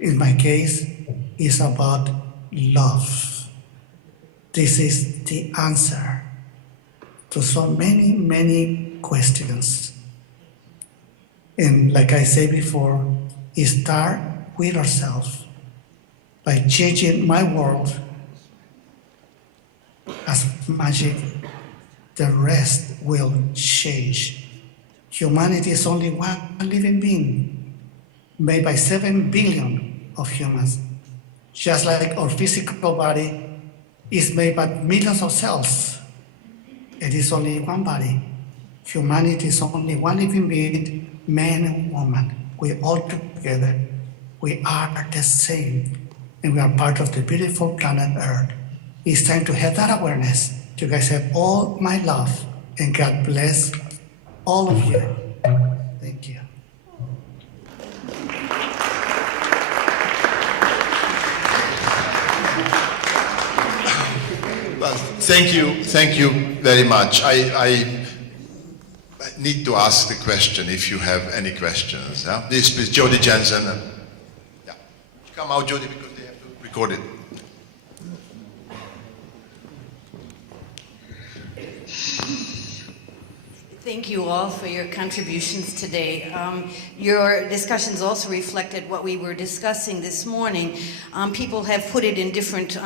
In my case, it's about love. This is the answer to so many, many questions. And like I said before, it starts with ourselves. By changing my world as magic, the rest will change. Humanity is only one living being, made by 7 billion of humans. Just like our physical body is made by millions of cells. It is only one body. Humanity is only one living being, man and woman. We all together, we are the same, and we are part of the beautiful planet Earth. It's time to have that awareness. You guys have all my love, and God bless all of you. Thank you. Well, thank you very much. I need to ask the question, if you have any questions. Yeah? This is Jody Jensen. Yeah. Come out, Jody, because they have to record it. Thank you all for your contributions today. Your discussions also reflected what we were discussing this morning. People have put it in different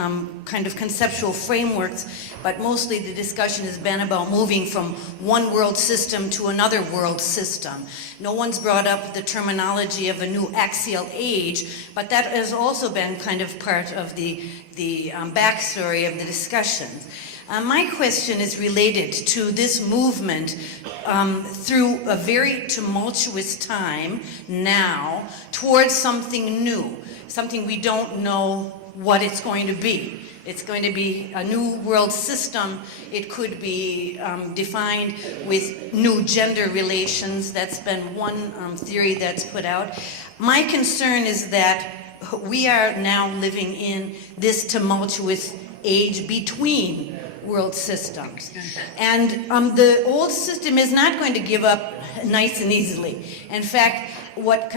kind of conceptual frameworks, but mostly the discussion has been about moving from one world system to another world system. No one's brought up the terminology of a new axial age, but that has also been kind of part of the backstory of the discussions. My question is related to this movement through a very tumultuous time now towards something new, something we don't know what it's going to be. It's going to be a new world system. It could be defined with new gender relations. That's been one theory that's put out. My concern is that we are now living in this tumultuous age between world systems. And the old system is not going to give up nice and easily. In fact, what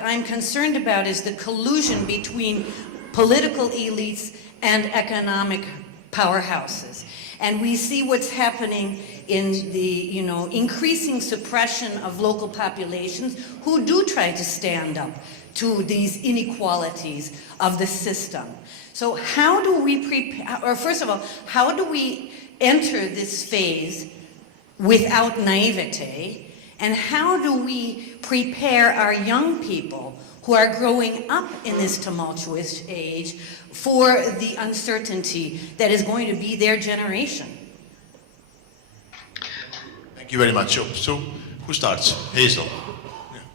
I'm concerned about is the collusion between political elites and economic powerhouses. And we see what's happening in the increasing suppression of local populations who do try to stand up to these inequalities of the system. So how do we prepare, or first of all, how do we enter this phase without naivete? And how do we prepare our young people who are growing up in this tumultuous age for the uncertainty that is going to be their generation? Thank you very much. So who starts? Hazel.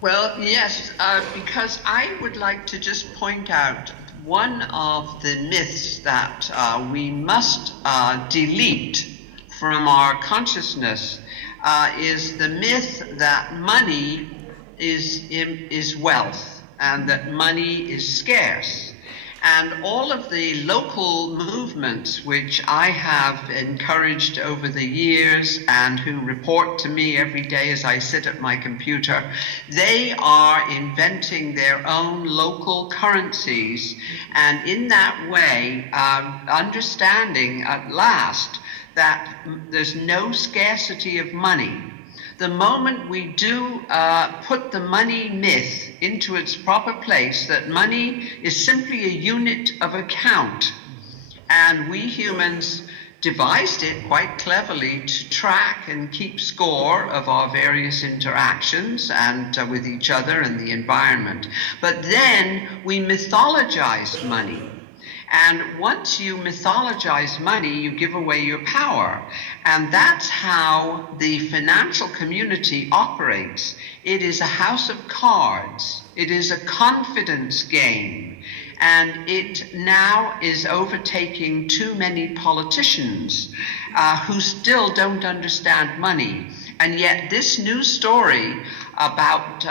Well, yes, because I would like to just point out one of the myths that we must delete from our consciousness is the myth that money is wealth and that money is scarce. And all of the local movements which I have encouraged over the years and who report to me every day as I sit at my computer, they are inventing their own local currencies, and in that way understanding at last that there's no scarcity of money. The moment we do put the money myth into its proper place, that money is simply a unit of account, and we humans devised it quite cleverly to track and keep score of our various interactions and with each other and the environment. But then we mythologize money. And once you mythologize money, you give away your power. And that's how the financial community operates. It is a house of cards. It is a confidence game. And it now is overtaking too many politicians who still don't understand money. And yet this new story about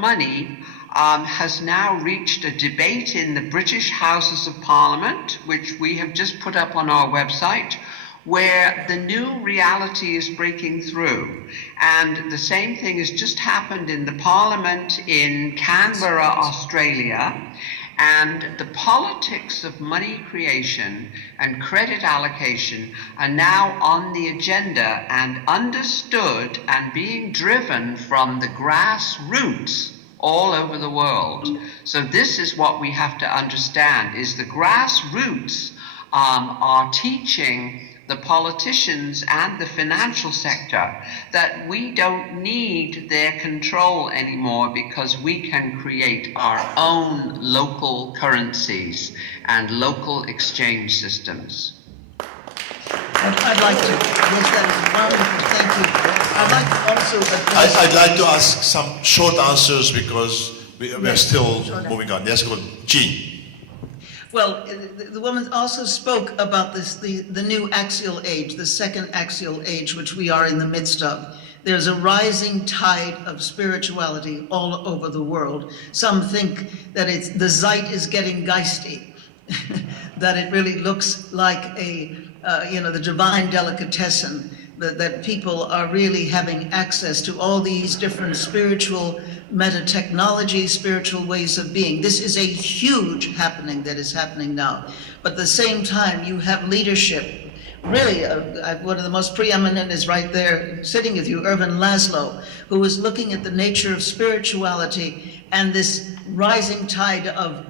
money has now reached a debate in the British Houses of Parliament, which we have just put up on our website, where the new reality is breaking through. And the same thing has just happened in the Parliament in Canberra, Australia. And the politics of money creation and credit allocation are now on the agenda and understood and being driven from the grassroots all over the world. So this is what we have to understand, is the grassroots are teaching the politicians and the financial sector that we don't need their control anymore because we can create our own local currencies and local exchange systems. I'd like to, yes, that is wonderful, thank you. I'd like to also address... I'd like to ask some short answers because we're still moving on. Yes, go on. Jean. Well, the woman also spoke about this, the new axial age, the second axial age, which we are in the midst of. There's a rising tide of spirituality all over the world. Some think that the Zeit is getting geisty, that it really looks like the divine delicatessen, that people are really having access to all these different spiritual meta-technology, spiritual ways of being. This is a huge happening that is happening now. But at the same time, you have leadership. Really, one of the most preeminent is right there sitting with you, Ervin Laszlo, who is looking at the nature of spirituality and this rising tide of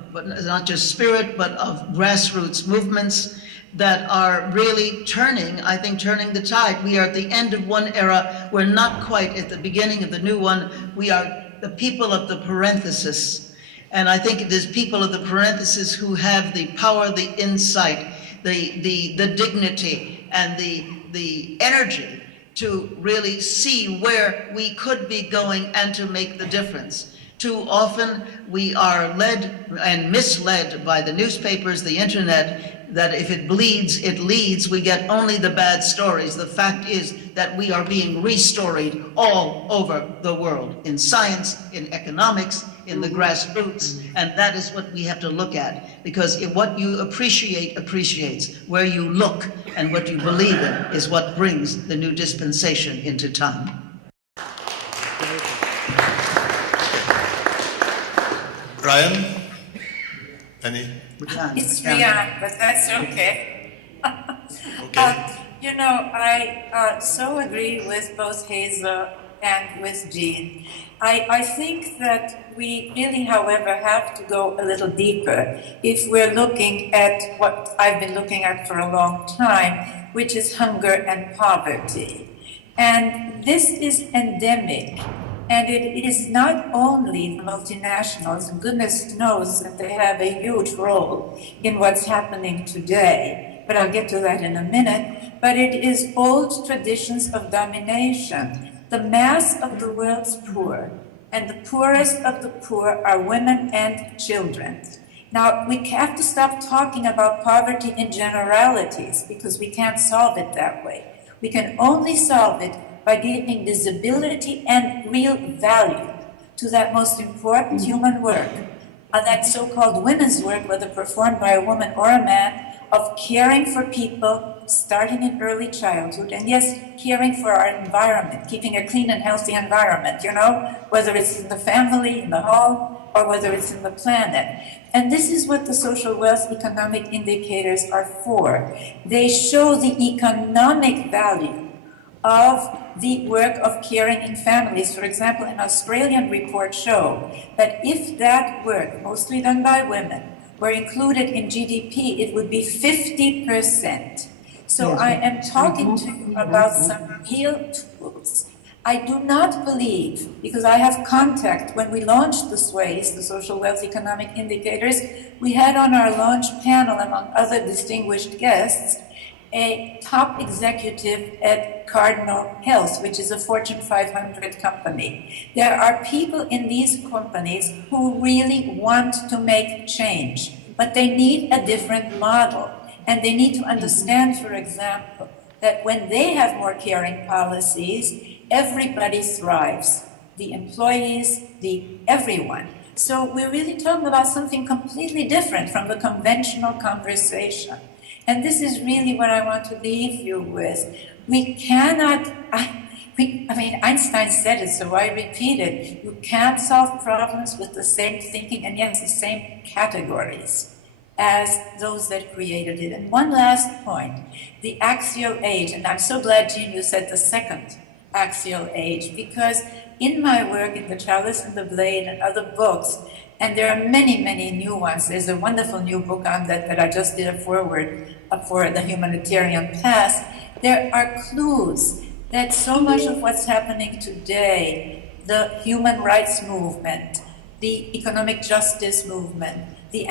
not just spirit, but of grassroots movements that are really turning the tide. We are at the end of one era. We're not quite at the beginning of the new one. We are the people of the parenthesis. And I think it is people of the parenthesis who have the power, the insight, the dignity, and the energy to really see where we could be going and to make the difference. Too often we are led and misled by the newspapers, the internet, that if it bleeds, it leads. We get only the bad stories. The fact is that we are being restoried all over the world, in science, in economics, in the grassroots, and that is what we have to look at, because if what you appreciate appreciates. Where you look and what you believe in is what brings the new dispensation into time. Riane? Any? It's Riane, but that's okay. Okay. I so agree with both Hazel and with Jean. I think that we really, however, have to go a little deeper if we're looking at what I've been looking at for a long time, which is hunger and poverty. And this is endemic. And it is not only the multinationals, and goodness knows that they have a huge role in what's happening today, but I'll get to that in a minute, but it is old traditions of domination. The mass of the world's poor and the poorest of the poor are women and children. Now, we have to stop talking about poverty in generalities because we can't solve it that way. We can only solve it by giving visibility and real value to that most important human work, that so-called women's work, whether performed by a woman or a man, of caring for people starting in early childhood, and yes, caring for our environment, keeping a clean and healthy environment, you know, whether it's in the family, in the home, or whether it's in the planet. And this is what the social wealth economic indicators are for. They show the economic value of the work of caring in families. For example, an Australian report showed that if that work, mostly done by women, were included in GDP, it would be 50%. So I am talking to you about some real tools. I do not believe, because I have contact, when we launched the SWAYs, the Social Wealth Economic Indicators, we had on our launch panel, among other distinguished guests, a top executive at Cardinal Health, which is a Fortune 500 company. There are people in these companies who really want to make change, but they need a different model. And they need to understand, for example, that when they have more caring policies, everybody thrives. The employees, everyone. So we're really talking about something completely different from the conventional conversation. And this is really what I want to leave you with. We cannot, I mean, Einstein said it, so I repeat it. You can't solve problems with the same thinking and yet the same categories as those that created it. And one last point, the axial age, and I'm so glad, Jean, you said the second axial age, because in my work in The Chalice and the Blade and other books, and there are many, many new ones. There's a wonderful new book on that I just did a foreword for the humanitarian past. There are clues that so much of what's happening today, the human rights movement, the economic justice movement, the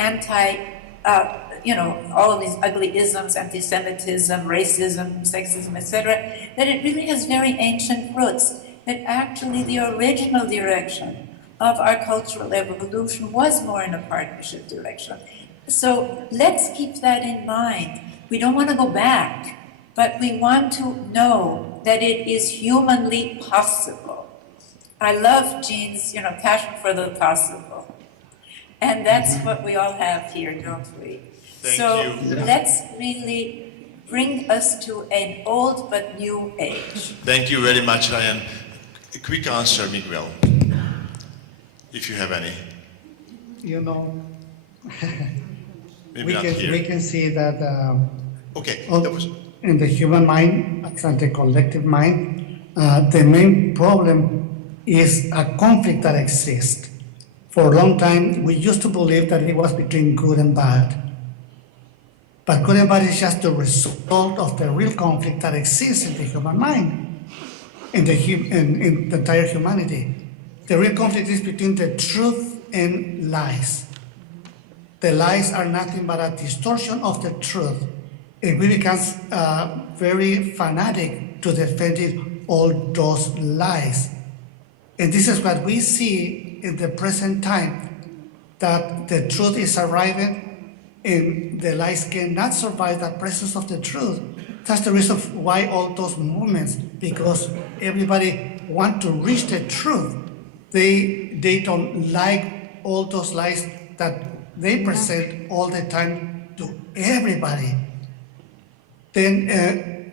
all of these ugly isms, anti-Semitism, racism, sexism, etc., that it really has very ancient roots, that actually the original direction of our cultural evolution was more in a partnership direction. So let's keep that in mind. We don't want to go back, but we want to know that it is humanly possible. I love Jean's, passion for the possible. And that's what we all have here, don't we? Thank you. Let's really bring us to an old but new age. Thank you very much, Riane. A quick answer, Miguel, if you have any. Maybe not here. We can see that Okay. in the human mind, and the collective mind, the main problem is a conflict that exists. For a long time, we used to believe that it was between good and bad. But good and bad is just the result of the real conflict that exists in the human mind, in the entire humanity. The real conflict is between the truth and lies. The lies are nothing but a distortion of the truth. And we become very fanatic to defending all those lies. And this is what we see in the present time, that the truth is arriving and the lies cannot survive the presence of the truth. That's the reason why all those movements, because everybody wants to reach the truth. They don't like all those lies that they present all the time to everybody. Then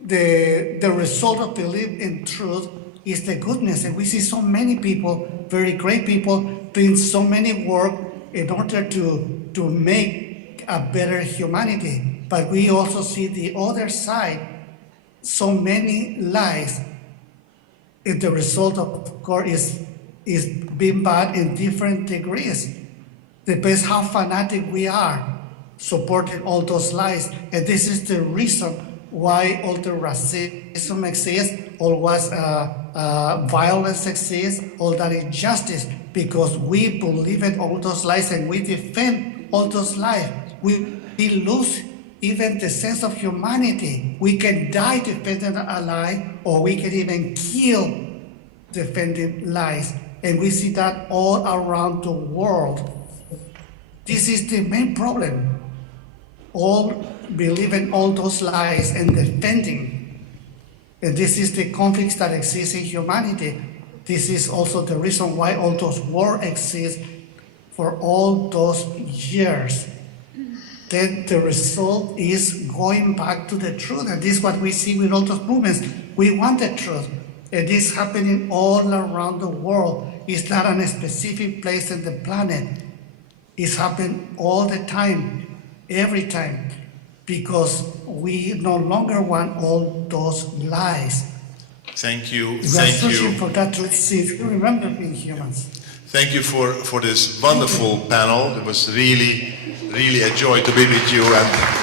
the result of belief in truth is the goodness. And we see so many people, very great people, doing so many work in order to make a better humanity. But we also see the other side, so many lies. And the result, of course, is being bad in different degrees. Depends how fanatic we are supporting all those lies. And this is the reason why all the racism exists, all was violence exists, all that injustice, because we believe in all those lies and we defend all those lies. We lose even the sense of humanity. We can die defending a lie, or we can even kill defending lies. And we see that all around the world. This is the main problem. All believing all those lies and defending. And this is the conflicts that exist in humanity. This is also the reason why all those wars exist for all those years. Then the result is going back to the truth. And this is what we see with all those movements. We want the truth. And this is happening all around the world. It's not in a specific place in the planet. It's happening all the time, every time, because we no longer want all those lies. Thank you. We are Thank searching you. for that truth since we remember being humans. Thank you for this wonderful panel. It was really a joy to be with you. And